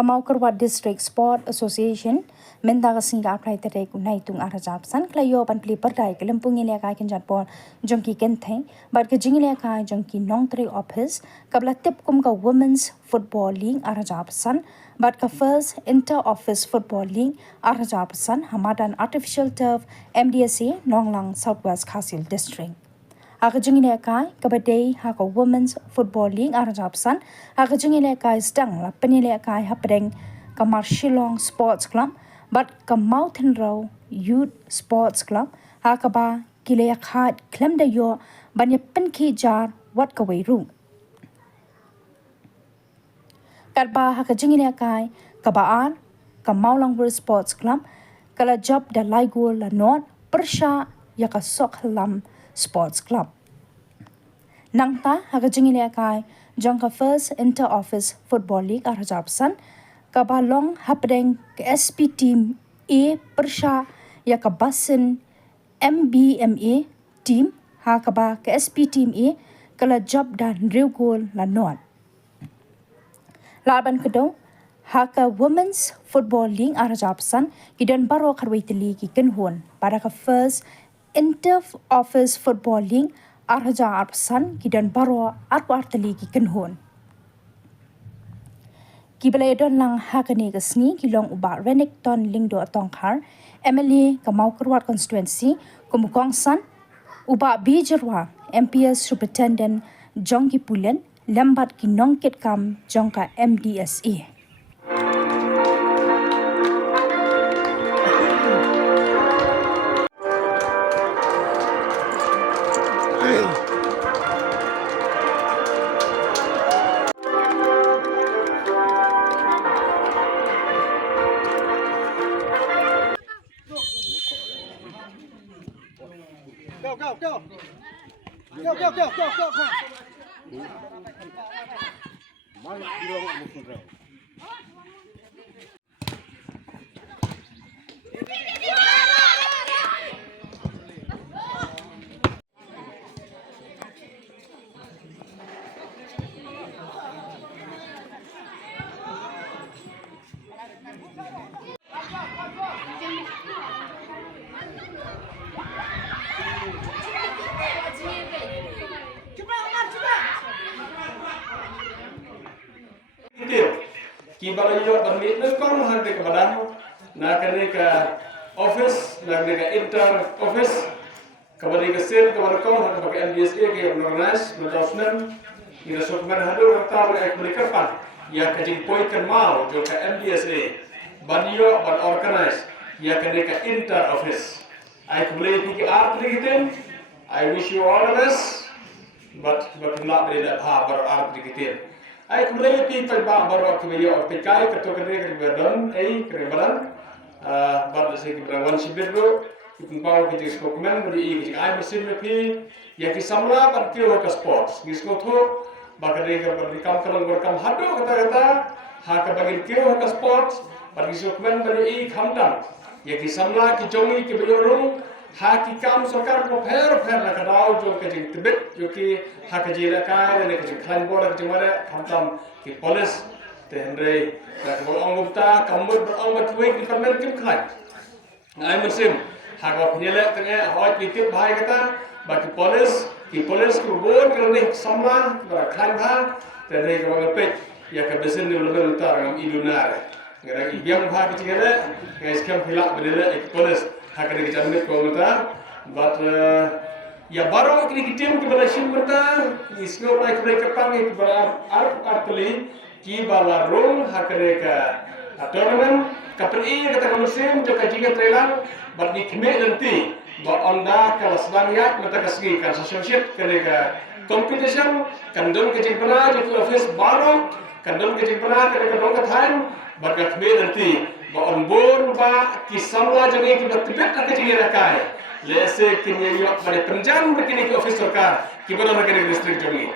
Kamau Kerwat District Sport Association menta ka singa apply tere ku nai tung arajap san klayo pan pli perdai ke lempung ile ka ken jatpon jongki ken thai bat ke jingile ka jongki nong tre office kabla tip kum ka women's football league arajap san bat ka first inter office football league arajap san hamadan artificial turf MDSA Nonglang Southwest Khasil district Akajingile kai kabadai ha ka women's football league arajapsan akajingile kai stang la penile kai hapdeng ka Marshillong Sports Club but ka Mountain Row Youth Sports Club ha ka ba kile khat klem da yo banya penki jar wat ka wei ru karba akajingile kai ka baan ka Maulang Sports Club kala job da laigo la not persha ya ka sok lam Sports Club. Nangta hakajingile kai jongka first inter office football league arajapsan kabalong hapdeng ke SP team A persha ya ka basin MBMA team hakaba ke SP team A kala job dan real goal la not. Laban kedo haka women's football league arajapsan kidan baro karwaitili ki kenhon para ka first inter office football league arja arpsan kidan baro artali ki kenhon kibale don lang hakani gasni kilong uba renekton lingdo atongkhar MLA Kamau Kerwat constituency kumukong san uba bijerwa MPS superintendent Jongki Pulen lambat ki nongket kam jongka MDSA Ki balayo permit na kong hande ke badan na kene ke office na kene ke inter office kabari ke sel kabari kong hande ke MDSA ke organize menjawabkan ina sokman hadu rakta oleh mereka ya kajing poi kan mau jo ke MDSA banyo ban organize ya kene ke inter office I believe ki art digitin I wish you all the best but not really that hard but art digitin I kembali kita baru kemudian PKI ketua kedai keberadaan keberadaan baru saya keberadaan sibir tu kita bawa kita skomen beri kita I mesin lebih ya kita samla parkir ke sports kita tu bagai keberadaan kalau berkam hadu kata-kata hak bagi kio ke sports bagi skomen beri kamdan ya kita samla kita jongi kita berorong hak kam सरकार को फेर ना कदाओ जो के जिंग तिब्बत जो कि हक जिला का ने के खान बोरा के मारे खमतम कि पुलिस ते हंरे को अंगुप्ता कमर अंगत वे कि फरमेन किम खाय आई मसिम हक अपनेले तंगे होय पितित भाई कता बाकी पुलिस को बोन करने समला बरा खान भा ते रे को पे या के बेसन ने लेबल तार ngam ilunar ngara ibyang bha ki tigere guys kam phila bedele pulis hak ni jamit ko mata but ya baru kini tim ke Malaysia mata isno naik mereka panggil artli ki bala room hak mereka tournament kapri kata musim joka jika Thailand but ni kime nanti ba onda kelas banyak mata kasih kan associate mereka competition kandung kejipana itu office baru kandung kejipana mereka dong kathan but kime nanti ba on board ba kisamla jangi ki batibet ka jingira kai lese kinya yo pada penjam begini ke office सरकार ki bana ke district jangi